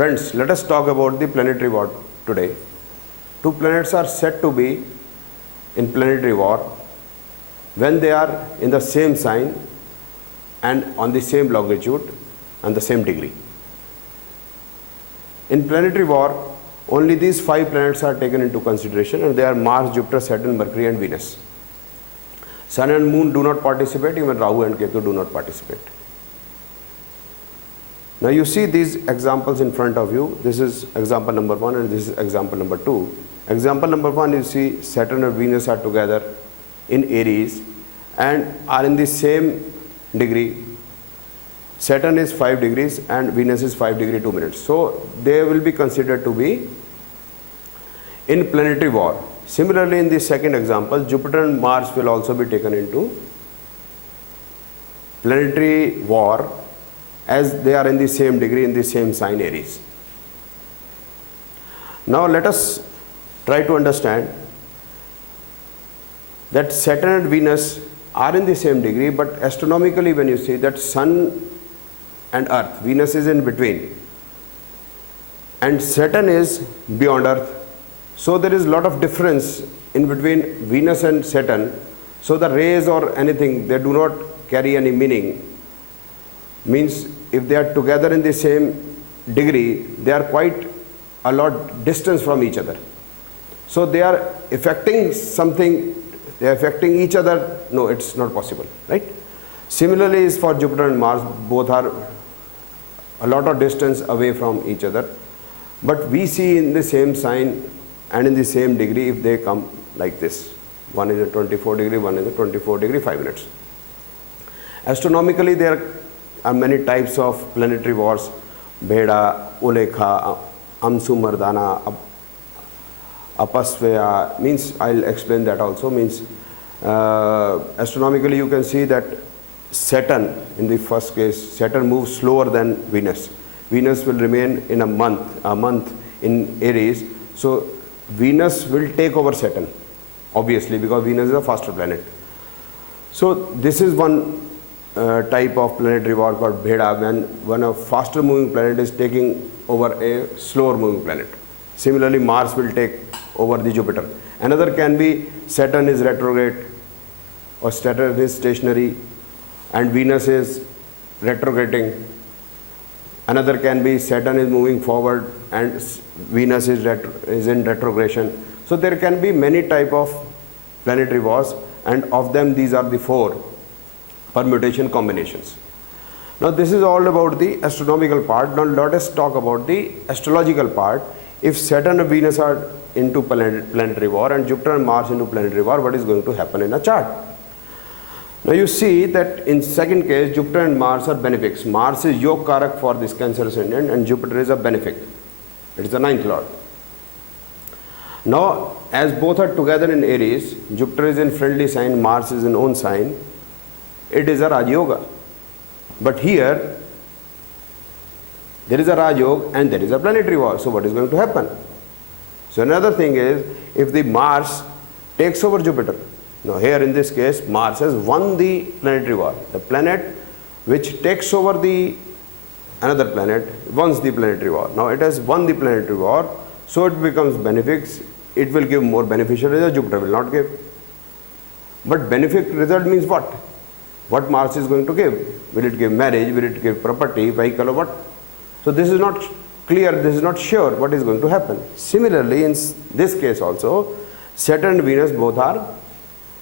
Friends, let us talk about the planetary war today. Two planets are said to be in planetary war when they are in the same sign and on the same longitude and the same degree. In planetary war, only these 5 planets are taken into consideration, and they are Mars, Jupiter, Saturn, Mercury and Venus. Sun and Moon do not participate, even Rahu and Ketu do not participate. Now you see these examples in front of you. This is example number 1 and this is example number 2. Example number 1, you see Saturn and Venus are together in Aries and are in the same degree. Saturn is 5 degrees and Venus is 5 degrees 2 minutes. So they will be considered to be in planetary war. Similarly, in the second example, Jupiter and Mars will also be taken into planetary war as they are in the same degree, in the same sign Aries. Now let us try to understand that Saturn and Venus are in the same degree, but astronomically when you see that Sun and Earth, Venus is in between and Saturn is beyond Earth. So there is a lot of difference in between Venus and Saturn. So the rays or anything, they do not carry any meaning. Means if they are together in the same degree, they are quite a lot distance from each other. So they are affecting something, they are affecting each other. No, it's not possible, right? Similarly is for Jupiter and Mars, both are a lot of distance away from each other. But we see in the same sign and in the same degree if they come like this. One is a 24 degree, one is a 24 degree 5 minutes. Astronomically there are many types of planetary wars. Bheda, Ulekha, Amsumardana, Apasveya, means I'll explain that also. Means astronomically you can see that Saturn, in the first case, Saturn moves slower than Venus. Venus will remain in a month in Aries. So Venus will take over Saturn, obviously, because Venus is a faster planet. So this is one type of planetary war called Bheda, when a faster moving planet is taking over a slower moving planet. Similarly, Mars will take over the Jupiter. Another can be Saturn is retrograde or Saturn is stationary and Venus is retrograding. Another can be Saturn is moving forward and Venus is in retrogression. So there can be many type of planetary wars, and of them these are the 4 permutation combinations. Now this is all about the astronomical part. Now let us talk about the astrological part. If Saturn and Venus are into planetary war and Jupiter and Mars into planetary war, what is going to happen in a chart? Now you see that in second case, Jupiter and Mars are benefics. Mars is Yog Karak for this Cancer ascendant and Jupiter is a benefic. It is the 9th lord. Now as both are together in Aries, Jupiter is in friendly sign, Mars is in own sign, it is a Raj Yoga. But here there is a Raj Yoga and there is a planetary war. So what is going to happen? So another thing is, if the Mars takes over Jupiter, now here in this case Mars has won the planetary war. The planet which takes over the another planet wins the planetary war. Now it has won the planetary war, so it becomes benefics. It will give more beneficial result. Jupiter will not give. But benefic result means what? What Mars is going to give? Will it give marriage? Will it give property, vehicle, or what? So this is not clear, this is not sure what is going to happen. Similarly, in this case also, Saturn and Venus both are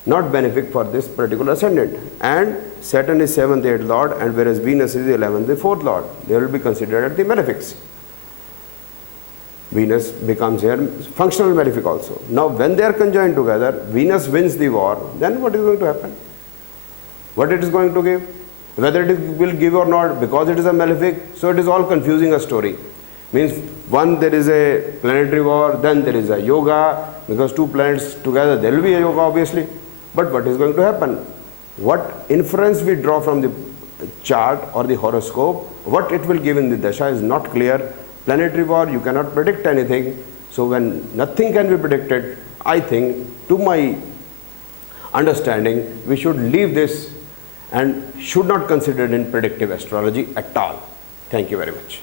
not benefic for this particular ascendant. And Saturn is 7th, 8th lord, and whereas Venus is 11th, the 4th lord. They will be considered as the malefics. Venus becomes here functional malefic also. Now when they are conjoined together, Venus wins the war, then what is going to happen? What it is going to give? Whether it will give or not, because it is a malefic, so it is all confusing a story. Means one, there is a planetary war, then there is a yoga, because 2 planets together, there will be a yoga obviously. But what is going to happen? What inference we draw from the chart or the horoscope, what it will give in the dasha is not clear. Planetary war, you cannot predict anything. So when nothing can be predicted, I think, to my understanding, we should leave this and should not consider it in predictive astrology at all. Thank you very much.